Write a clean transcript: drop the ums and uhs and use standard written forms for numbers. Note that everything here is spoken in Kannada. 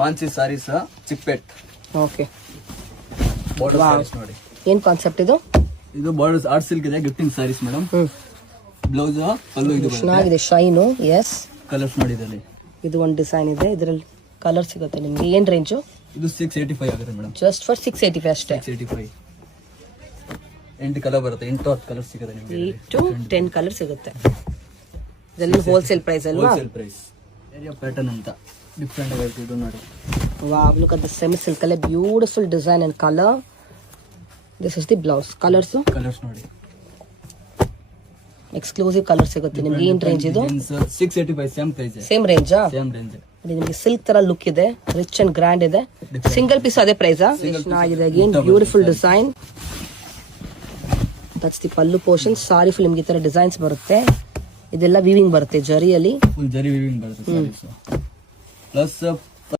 ಮಾನ್ಸಿ ಸಾರೀಸ್ ಚಿಕ್ಪೆಟ್ ಓಕೆ. ಬಾರ್ಡರ್ ಸಾರೀಸ್ ನೋಡಿ. ಏನ್ ಕಾನ್ಸೆಪ್ಟ್ ಇದು? ಇದು ಬಾರ್ಡರ್ ಆರ್ಟ್ ಸಿಲ್ಕ್ ಇದೆ, ಗಿಫ್ಟಿಂಗ್ ಸಾರೀಸ್ ಮೇಡಮ್. ಬ್ಲೌಸ್ ಪಲ್ಲು ಇದು ಚೆನ್ನಾಗಿದೆ, ಶೈನು. ಎಸ್, ಕಲರ್ಸ್ ನೋಡಿ ಇದರಲ್ಲಿ. ಇದು ಒಂದು ಡಿಸೈನ್ ಇದೆ, ಇದರಲ್ಲಿ ಕಲರ್ ಸಿಗುತ್ತೆ ನಿಮ್ಗೆ. ಏನ್ ರೇಂಜು? ಇದು 685 ಆಗುತ್ತೆ ಮೇಡಮ್. ಜಸ್ಟ್ ಫಾರ್ 685 ಅಷ್ಟೇ. 685. 8 ಕಲರ್ ಬರುತ್ತೆ, 8-10 ಕಲರ್ ಸಿಗುತ್ತೆ ನಿಮಗೆ. 8 to 10 ಕಲರ್ ಸಿಗುತ್ತೆ. ಇದೆಲ್ಲ ಹೋಲ್ಸೇಲ್ ಪ್ರೈಸ್ ಅಲ್ವಾ? Wholesale price. ಏರಿಯಾ ಪ್ಯಾಟರ್ನ್ ಅಂತ ಡಿಫರೆಂಟ್ ಆಗಿ ಇದು ನೋಡಿ. Wow, look at the semi silk color, beautiful design and color. This is the blouse. Colors colours ನೋಡಿ. ಎಕ್ಸ್ಕ್ಲೂಸಿವ್ ಕಲರ್ ಸಿಗುತ್ತೆ ನಿಮ್ಗೆ. ಏನ್ ರೇಂಜ್ ಇದು? 685 ಸೇಮ್ ಪ್ರೈಸ್. ಸೇಮ್ ರೇಂಜಾ? Same range. ನಿಮಗೆ ಸಿಲ್ಕ್ ತರ ಲುಕ್ ಇದೆ, ರಿಚ್ ಅಂಡ್ ಗ್ರ್ಯಾಂಡ್ ಇದೆ. ಸಿಂಗಲ್ ಪೀಸ್ ಅದೇ ಪ್ರೈಸಾ? ಚೆನ್ನಾಗಿದೆ. Again beautiful design. That's the pallu portion. Sari full ನಿಮ್ಗೆ ಈ ತರ ಡಿಸೈನ್ಸ್ ಬರುತ್ತೆ. ಇದೆಲ್ಲ ವೀವಿಂಗ್ ಬರುತ್ತೆ ಜರಿಯಲ್ಲಿ. ಫುಲ್ ಜರಿ ವೀವಿಂಗ್ ಬರುತ್ತೆ ಸಾರೀಸ್. ಪ್ಲಸ್